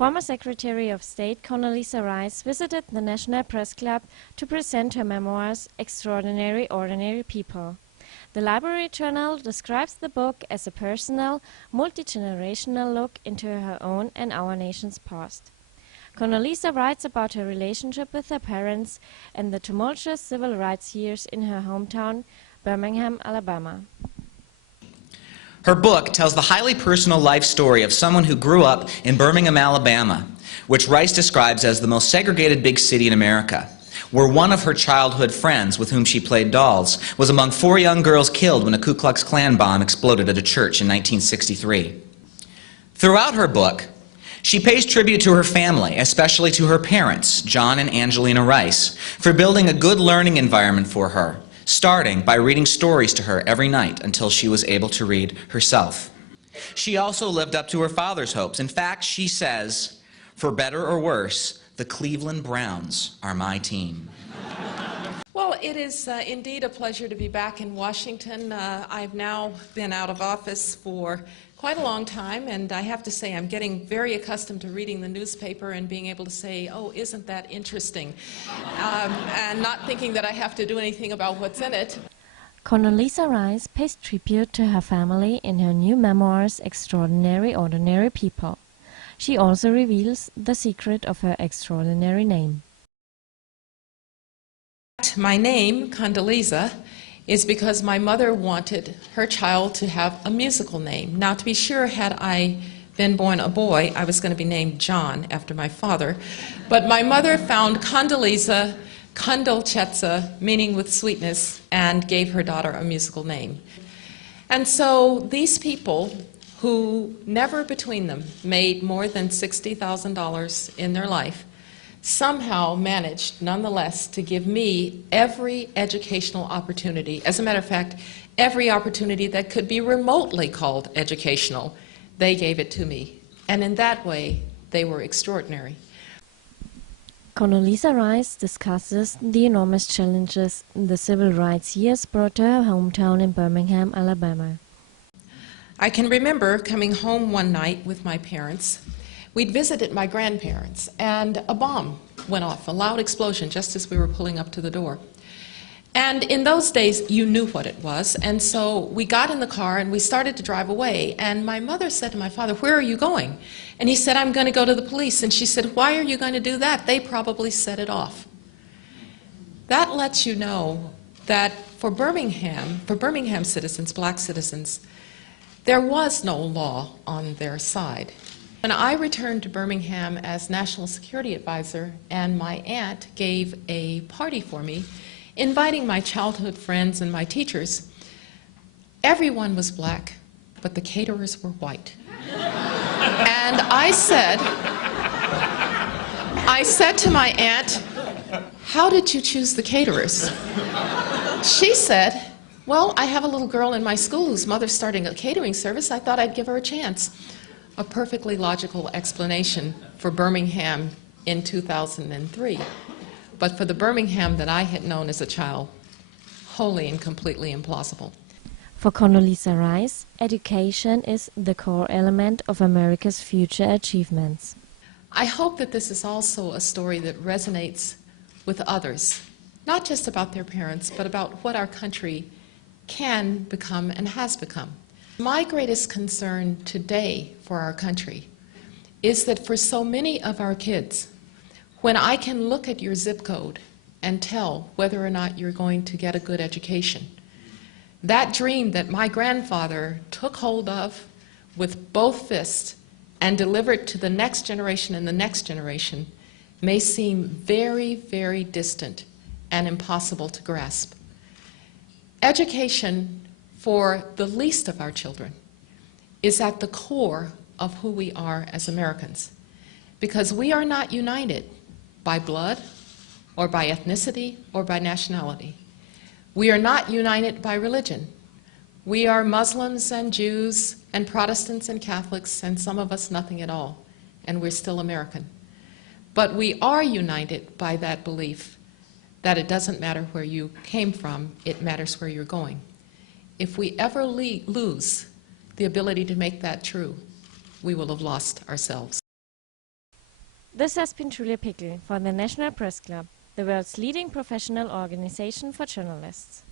Former Secretary of State Condoleezza Rice visited the National Press Club to present her memoirs, Extraordinary Ordinary People. The Library Journal describes the book as a personal, multi-generational look into her own and our nation's past. Condoleezza writes about her relationship with her parents and the tumultuous civil rights years in her hometown, Birmingham, Alabama. Her book tells the highly personal life story of someone who grew up in Birmingham, Alabama, which Rice describes as the most segregated big city in America, where one of her childhood friends, with whom she played dolls, was among 4 young girls killed when a Ku Klux Klan bomb exploded at a church in 1963. Throughout her book, she pays tribute to her family, especially to her parents, John and Angelina Rice, for building a good learning environment for her, starting by reading stories to her every night until she was able to read herself. She also lived up to her father's hopes. In fact, she says, "For better or worse, the Cleveland Browns are my team." Well, it is indeed a pleasure to be back in Washington. I've now been out of office for quite a long time, and I have to say I'm getting very accustomed to reading the newspaper and being able to say, oh, isn't that interesting, and not thinking that I have to do anything about what's in it. Condoleezza Rice pays tribute to her family in her new memoirs, Extraordinary Ordinary People. She also reveals the secret of her extraordinary name. My name, Condoleezza, is because my mother wanted her child to have a musical name. Now, to be sure, had I been born a boy, I was going to be named John after my father. But my mother found Condoleezza, Condoleezza, meaning with sweetness, and gave her daughter a musical name. And so these people, who never between them made more than $60,000 in their life, somehow managed, nonetheless, to give me every educational opportunity. As a matter of fact, every opportunity that could be remotely called educational, they gave it to me. And in that way, they were extraordinary. Condoleezza Rice discusses the enormous challenges the civil rights years brought to her hometown in Birmingham, Alabama. I can remember coming home one night with my parents. We'd visited my grandparents, and a bomb went off, a loud explosion, just as we were pulling up to the door. And in those days, you knew what it was, and so we got in the car and we started to drive away, and my mother said to my father, "Where are you going?" And he said, "I'm going to go to the police." And she said, "Why are you going to do that? They probably set it off." That lets you know that for Birmingham citizens, black citizens, there was no law on their side. When I returned to Birmingham as National Security Advisor, and my aunt gave a party for me, inviting my childhood friends and my teachers, everyone was black, but the caterers were white. And I said to my aunt, "How did you choose the caterers?" She said, "Well, I have a little girl in my school whose mother's starting a catering service. I thought I'd give her a chance." A perfectly logical explanation for Birmingham in 2003. But for the Birmingham that I had known as a child, wholly and completely implausible. For Condoleezza Rice, education is the core element of America's future achievements. I hope that this is also a story that resonates with others, not just about their parents, but about what our country can become and has become. My greatest concern today for our country is that for so many of our kids, when I can look at your zip code and tell whether or not you're going to get a good education, that dream that my grandfather took hold of with both fists and delivered to the next generation and the next generation may seem very, very distant and impossible to grasp. Education for the least of our children is at the core of who we are as Americans, because we are not united by blood or by ethnicity or by nationality. We are not united by religion. We are Muslims and Jews and Protestants and Catholics, and some of us nothing at all, and we're still American. But we are united by that belief that it doesn't matter where you came from, it matters where you're going. If we ever lose the ability to make that true, we will have lost ourselves. This has been Julia Pickel for the National Press Club, the world's leading professional organization for journalists.